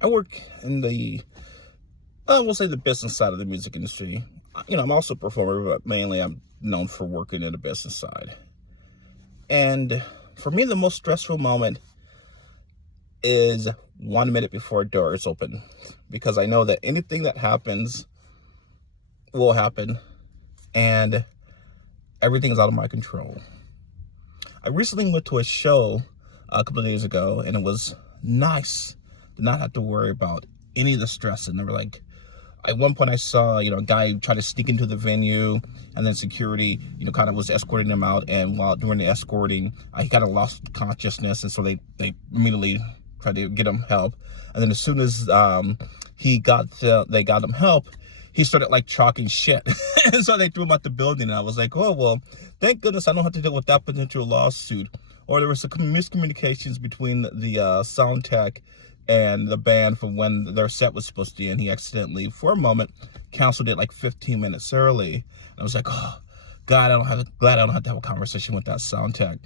I work in we'll say the business side of the music industry. I'm also a performer, but mainly I'm known for working in the business side. And for me, the most stressful moment is 1 minute before a door is open, because I know that anything that happens will happen and everything's out of my control. I recently went to a show a couple of days ago, and it was nice to not have to worry about any of the stress. And they were like, at one point I saw, a guy try to sneak into the venue, and then security, kind of was escorting him out. And while during the escorting, he kind of lost consciousness. And so they immediately tried to get him help. And then as soon as they got him help, he started like chalking shit. And so they threw him out the building. And I was like, oh, well, thank goodness I don't have to deal with that potential lawsuit. Or there was some miscommunications between the sound tech and the band for when their set was supposed to end. He accidentally, for a moment, canceled it like 15 minutes early. And I was like, oh, God, glad I don't have to have a conversation with that sound tech.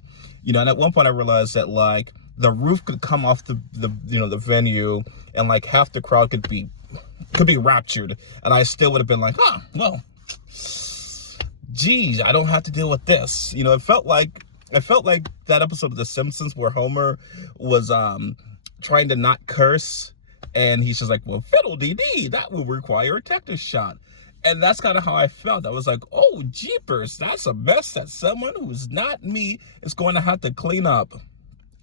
And at one point I realized that like the roof could come off the venue, and like half the crowd could be raptured, and I still would have been like, well, geez, I don't have to deal with this. It felt like that episode of The Simpsons where Homer was trying to not curse, and he's just like, well, fiddle dee dee, that will require a tetanus shot. And that's kind of how I felt. I was like, oh, jeepers, that's a mess that someone who's not me is going to have to clean up.